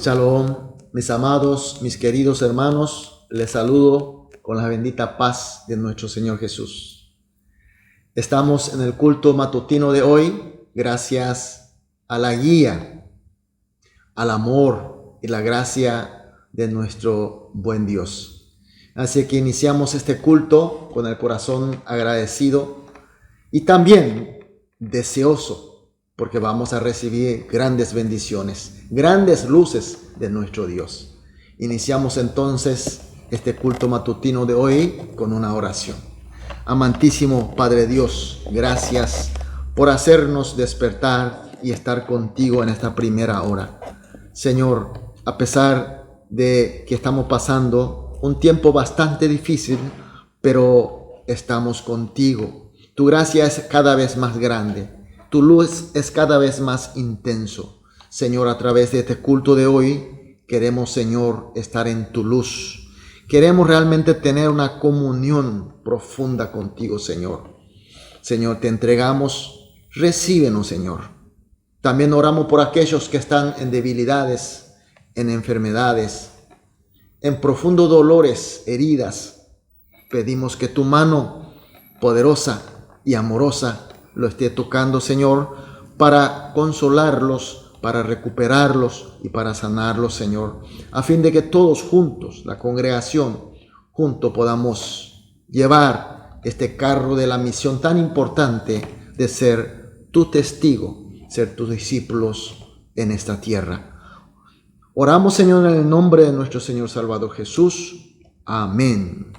Shalom, mis amados, mis queridos hermanos, les saludo con la bendita paz de nuestro Señor Jesús. Estamos en el culto matutino de hoy gracias a la guía, al amor y la gracia de nuestro buen Dios. Así que iniciamos este culto con el corazón agradecido y también deseoso, porque vamos a recibir grandes bendiciones, grandes luces de nuestro Dios. Iniciamos entonces este culto matutino de hoy con una oración. Amantísimo Padre Dios, gracias por hacernos despertar y estar contigo en esta primera hora. Señor, a pesar de que estamos pasando un tiempo bastante difícil, pero estamos contigo. Tu gracia es cada vez más grande. Tu luz es cada vez más intenso. Señor, a través de este culto de hoy, queremos, Señor, estar en tu luz. Queremos realmente tener una comunión profunda contigo, Señor. Señor, te entregamos, recíbenos, Señor. También oramos por aquellos que están en debilidades, en enfermedades, en profundos dolores, heridas. Pedimos que tu mano poderosa y amorosa lo esté tocando, Señor, para consolarlos, para recuperarlos y para sanarlos, Señor, a fin de que todos juntos, la congregación, juntos podamos llevar este carro de la misión tan importante de ser tu testigo, ser tus discípulos en esta tierra. Oramos, Señor, en el nombre de nuestro Señor Salvador Jesús. Amén.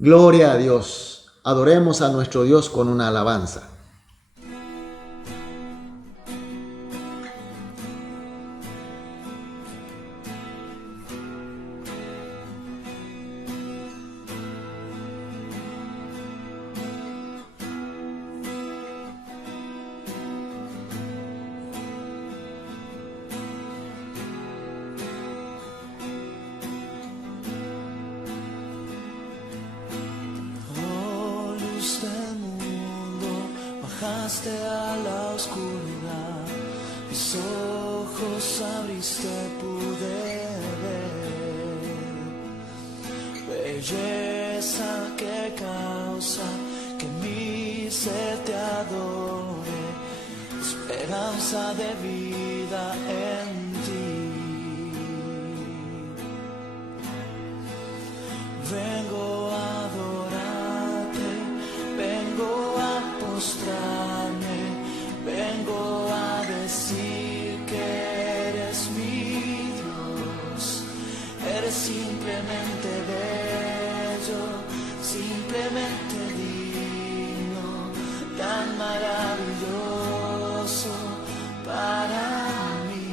Gloria a Dios. Adoremos a nuestro Dios con una alabanza. Bajaste a la oscuridad, mis ojos abriste, pude ver belleza que causa que mi ser te adore, esperanza de vida en ti. Vengo a adorarte, vengo a postrarme, vengo a decir que eres mi Dios. Eres simplemente bello, simplemente digno, tan maravilloso para mí.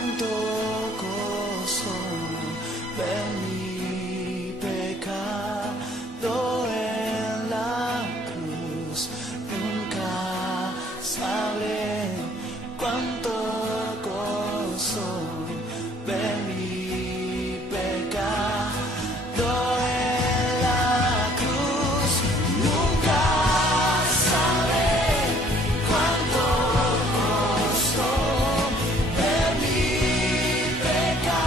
cuánto costó ver mi pecado en la cruz. Nunca sabré cuánto costó ver mi pecado en la cruz. Nunca sabré cuánto costó ver mi pecado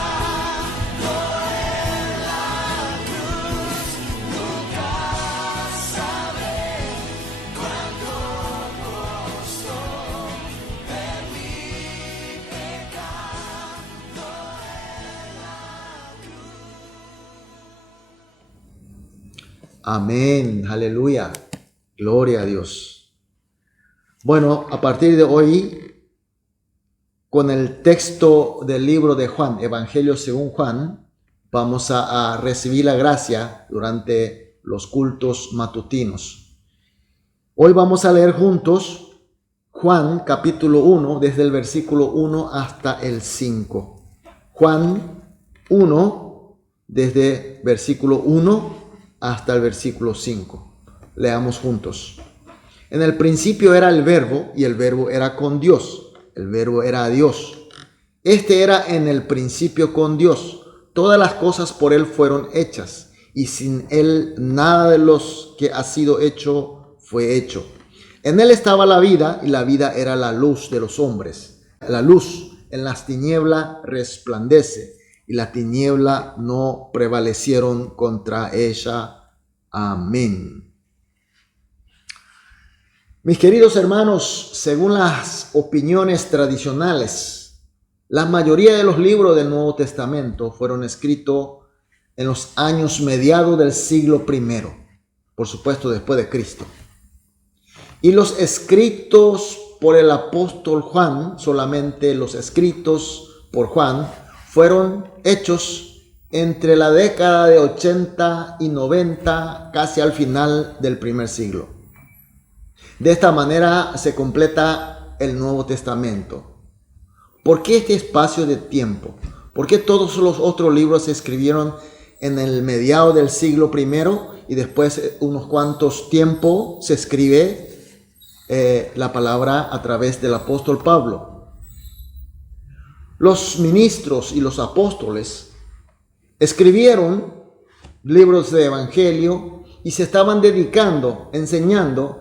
en la cruz. Nunca sabré cuánto costó ver mi pecado en la cruz. Amén, aleluya, gloria a Dios. Bueno, a partir de hoy, con el texto del libro de Juan, Evangelio según Juan, vamos a recibir la gracia durante los cultos matutinos. Hoy vamos a leer juntos Juan capítulo 1, desde el versículo 1 hasta el 5. Juan 1, desde versículo 1 hasta el versículo 5. Leamos juntos. En el principio era el Verbo, y el Verbo era con Dios. El Verbo era Dios. Este era en el principio con Dios. Todas las cosas por Él fueron hechas, y sin Él nada de los que ha sido hecho fue hecho. En Él estaba la vida, y la vida era la luz de los hombres. La luz en las tinieblas resplandece, y la tiniebla no prevalecieron contra ella. Amén. Mis queridos hermanos, según las opiniones tradicionales, la mayoría de los libros del Nuevo Testamento fueron escritos en los años mediados del siglo I, por supuesto después de Cristo. Y los escritos por el apóstol Juan, solamente los escritos por Juan, fueron hechos entre la década de 80 y 90, casi al final del primer siglo. De esta manera se completa el Nuevo Testamento. ¿Por qué este espacio de tiempo? ¿Por qué todos los otros libros se escribieron en el mediado del siglo I y después unos cuantos tiempos se escribe la palabra a través del apóstol Pablo? Los ministros y los apóstoles escribieron libros de evangelio y se estaban dedicando, enseñando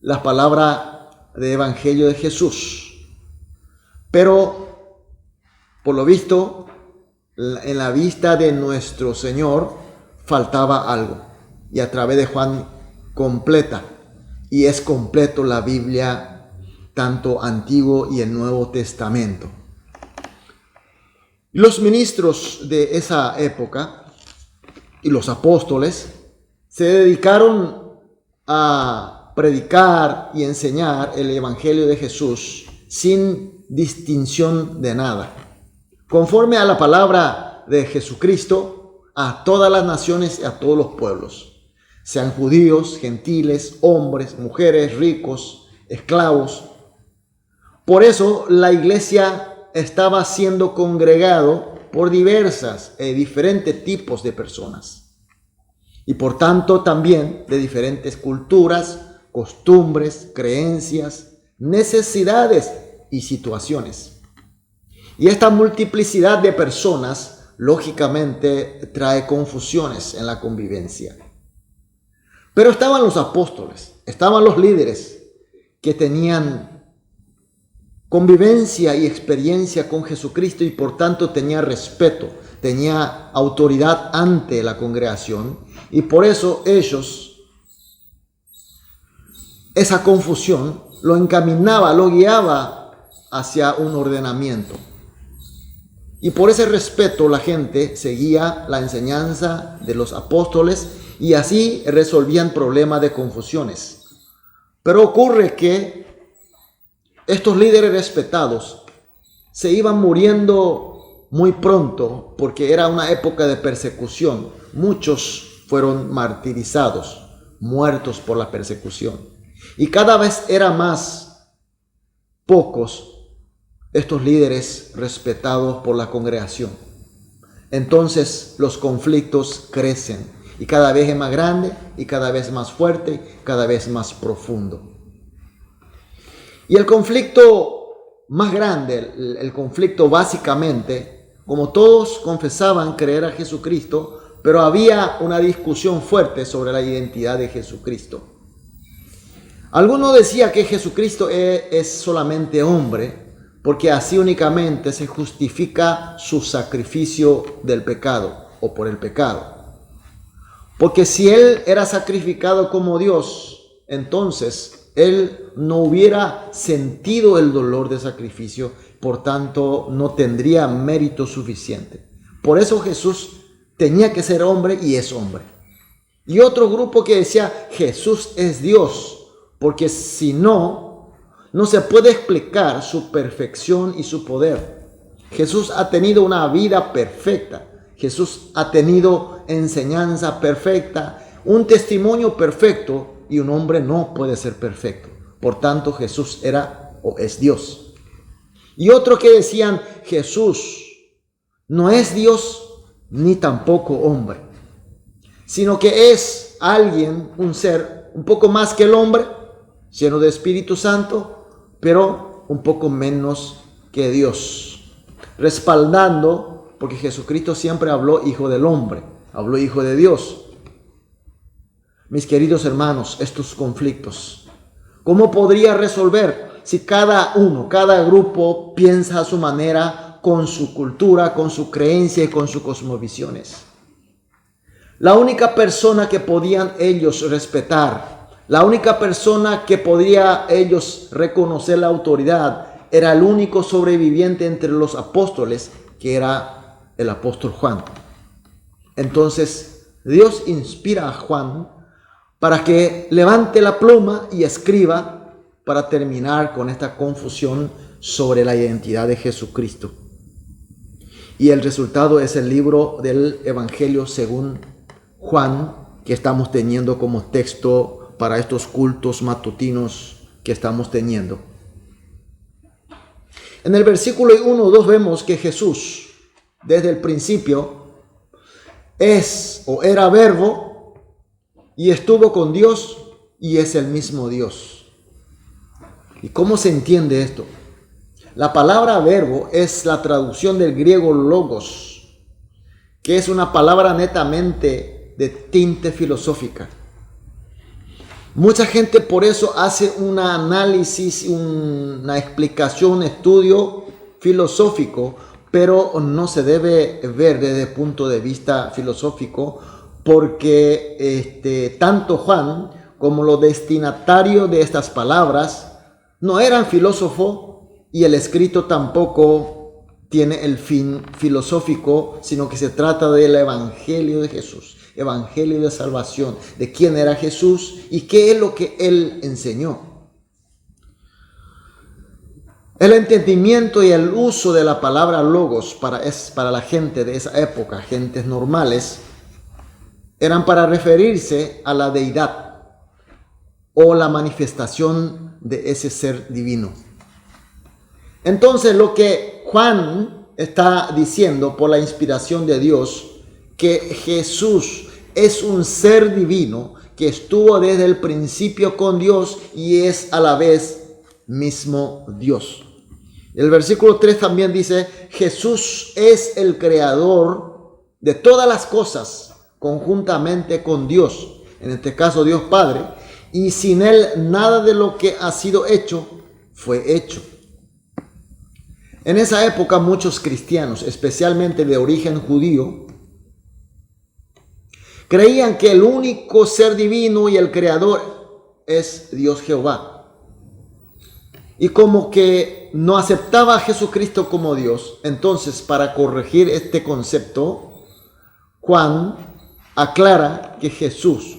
la palabra de evangelio de Jesús. Pero, por lo visto, en la vista de nuestro Señor faltaba algo. Y a través de Juan completa. Y es completo la Biblia, tanto Antiguo y el Nuevo Testamento. Los ministros de esa época y los apóstoles se dedicaron a predicar y enseñar el evangelio de Jesús sin distinción de nada, conforme a la palabra de Jesucristo, a todas las naciones y a todos los pueblos, sean judíos, gentiles, hombres, mujeres, ricos, esclavos. Por eso la iglesia estaba siendo congregado por diferentes tipos de personas, y por tanto también de diferentes culturas, costumbres, creencias, necesidades y situaciones. Y esta multiplicidad de personas lógicamente trae confusiones en la convivencia. Pero estaban los apóstoles, estaban los líderes que tenían convivencia y experiencia con Jesucristo y por tanto tenía respeto, tenía autoridad ante la congregación, y por eso ellos, esa confusión lo encaminaba, lo guiaba hacia un ordenamiento. Y por ese respeto la gente seguía la enseñanza de los apóstoles y así resolvían problemas de confusiones. Pero ocurre que estos líderes respetados se iban muriendo muy pronto porque era una época de persecución. Muchos fueron martirizados, muertos por la persecución. Y cada vez eran más pocos estos líderes respetados por la congregación. Entonces los conflictos crecen y cada vez es más grande y cada vez más fuerte, cada vez más profundo. Y el conflicto más grande, el conflicto básicamente, como todos confesaban creer a Jesucristo, pero había una discusión fuerte sobre la identidad de Jesucristo. Algunos decían que Jesucristo es solamente hombre, porque así únicamente se justifica su sacrificio del pecado o por el pecado. Porque si Él era sacrificado como Dios, entonces Él no hubiera sentido el dolor de sacrificio, por tanto no tendría mérito suficiente. Por eso Jesús tenía que ser hombre y es hombre. Y otro grupo que decía Jesús es Dios, porque si no, no se puede explicar su perfección y su poder. Jesús ha tenido una vida perfecta. Jesús ha tenido enseñanza perfecta, un testimonio perfecto, y un hombre no puede ser perfecto. Por tanto, Jesús era o es Dios. Y otros que decían, Jesús no es Dios ni tampoco hombre, sino que es alguien, un ser, un poco más que el hombre, lleno de Espíritu Santo, pero un poco menos que Dios, respaldando, porque Jesucristo siempre habló hijo del hombre, habló hijo de Dios. Mis queridos hermanos, estos conflictos, ¿cómo podría resolver si cada grupo piensa a su manera, con su cultura, con su creencia y con sus cosmovisiones? La única persona que podían ellos respetar, la única persona que podría ellos reconocer la autoridad, era el único sobreviviente entre los apóstoles, que era el apóstol Juan. Entonces Dios inspira a Juan para que levante la pluma y escriba para terminar con esta confusión sobre la identidad de Jesucristo. Y el resultado es el libro del Evangelio según Juan, que estamos teniendo como texto para estos cultos matutinos que estamos teniendo. En el versículo 1-2 vemos que Jesús, desde el principio, es o era verbo y estuvo con Dios y es el mismo Dios. ¿Y cómo se entiende esto? La palabra verbo es la traducción del griego logos, que es una palabra netamente de tinte filosófica. Mucha gente por eso hace un análisis, una explicación, un estudio filosófico, pero no se debe ver desde el punto de vista filosófico, porque tanto Juan como los destinatarios de estas palabras no eran filósofos y el escrito tampoco tiene el fin filosófico, sino que se trata del Evangelio de Jesús. Evangelio de salvación, de quién era Jesús y qué es lo que Él enseñó. El entendimiento y el uso de la palabra logos para la gente de esa época, gentes normales, eran para referirse a la deidad o la manifestación de ese ser divino. Entonces lo que Juan está diciendo por la inspiración de Dios, que Jesús es un ser divino que estuvo desde el principio con Dios y es a la vez mismo Dios. El versículo 3 también dice, Jesús es el creador de todas las cosas conjuntamente con Dios, en este caso Dios Padre, y sin Él nada de lo que ha sido hecho fue hecho. En esa época muchos cristianos, especialmente de origen judío, creían que el único ser divino y el creador es Dios Jehová. Y como que no aceptaba a Jesucristo como Dios, entonces para corregir este concepto, Juan aclara que Jesús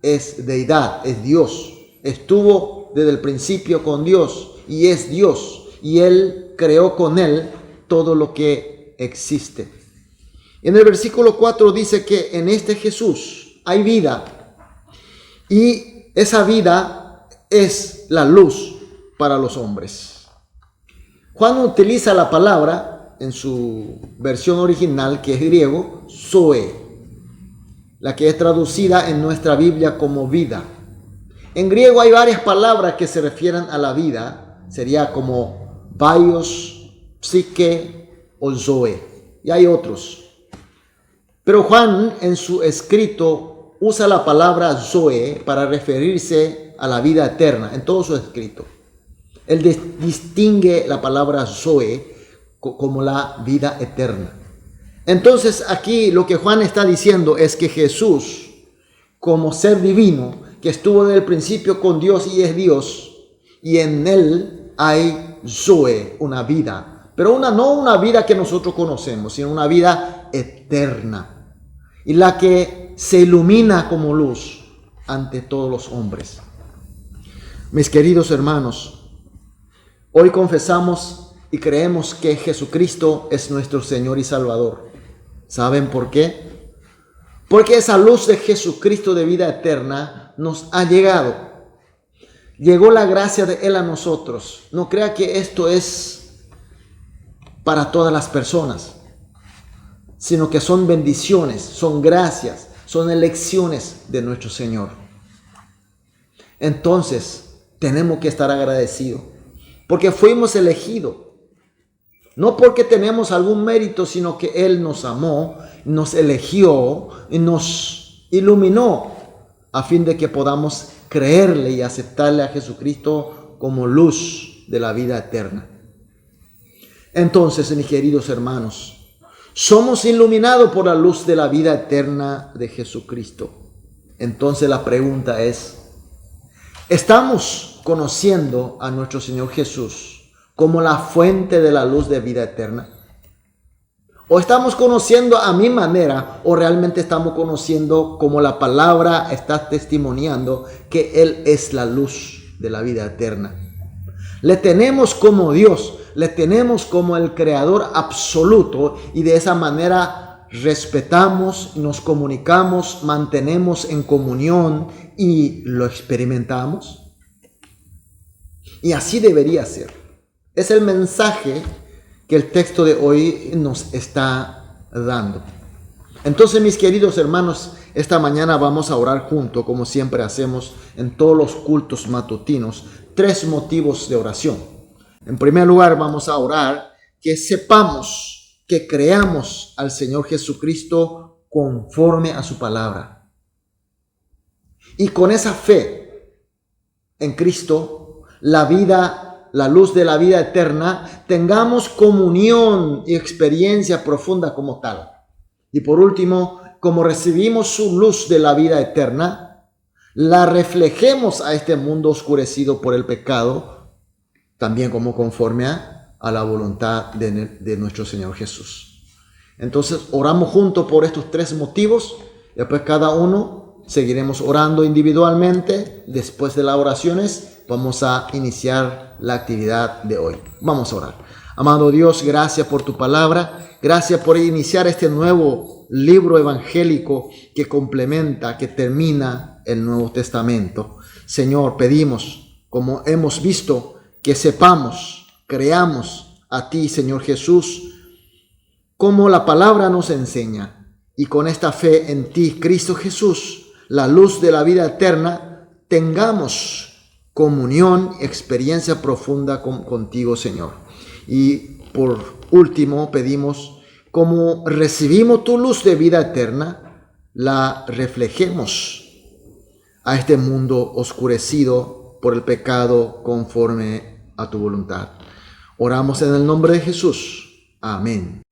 es deidad, es Dios. Estuvo desde el principio con Dios y es Dios. Y Él creó con Él todo lo que existe. En el versículo 4 dice que en este Jesús hay vida y esa vida es la luz para los hombres. Juan utiliza la palabra en su versión original, que es griego, zoe, la que es traducida en nuestra Biblia como vida. En griego hay varias palabras que se refieren a la vida, sería como bios, psique o zoe, y hay otros. Pero Juan en su escrito usa la palabra zoe para referirse a la vida eterna, en todo su escrito. Él distingue la palabra zoe como la vida eterna. Entonces aquí lo que Juan está diciendo es que Jesús, como ser divino, que estuvo desde el principio con Dios y es Dios, y en él hay zoe, una vida, pero no una vida que nosotros conocemos, sino una vida eterna, y la que se ilumina como luz ante todos los hombres. Mis queridos hermanos, hoy confesamos y creemos que Jesucristo es nuestro Señor y Salvador. ¿Saben por qué? Porque esa luz de Jesucristo de vida eterna nos ha llegado. Llegó la gracia de Él a nosotros. No crea que esto es para todas las personas, sino que son bendiciones, son gracias, son elecciones de nuestro Señor. Entonces, tenemos que estar agradecidos, porque fuimos elegidos. No porque tenemos algún mérito, sino que Él nos amó, nos eligió y nos iluminó a fin de que podamos creerle y aceptarle a Jesucristo como luz de la vida eterna. Entonces, mis queridos hermanos, somos iluminados por la luz de la vida eterna de Jesucristo. Entonces la pregunta es, ¿estamos conociendo a nuestro Señor Jesús como la fuente de la luz de vida eterna? ¿O estamos conociendo a mi manera, o realmente estamos conociendo como la palabra está testimoniando que Él es la luz de la vida eterna? Le tenemos como Dios, le tenemos como el creador absoluto, y de esa manera respetamos, nos comunicamos, mantenemos en comunión y lo experimentamos. Y así debería ser. Es el mensaje que el texto de hoy nos está dando. Entonces, mis queridos hermanos, esta mañana vamos a orar juntos, como siempre hacemos en todos los cultos matutinos, 3 motivos de oración. En primer lugar, vamos a orar que sepamos, que creamos al Señor Jesucristo conforme a su palabra. Y con esa fe en Cristo, la luz de la vida eterna, tengamos comunión y experiencia profunda como tal. Y por último, como recibimos su luz de la vida eterna, la reflejemos a este mundo oscurecido por el pecado, también como conforme a la voluntad de nuestro Señor Jesús. Entonces oramos juntos por estos 3 motivos. Después cada uno seguiremos orando individualmente. Después de las oraciones vamos a iniciar la actividad de hoy. Vamos a orar. Amado Dios, gracias por tu palabra. Gracias por iniciar este nuevo libro evangélico que complementa, que termina el Nuevo Testamento. Señor, pedimos, como hemos visto, que sepamos, creamos a ti, Señor Jesús, como la palabra nos enseña. Y con esta fe en ti, Cristo Jesús, la luz de la vida eterna, tengamos comunión, experiencia profunda contigo, Señor. Y por último, pedimos, como recibimos tu luz de vida eterna, la reflejemos a este mundo oscurecido por el pecado conforme a tu voluntad. Oramos en el nombre de Jesús. Amén.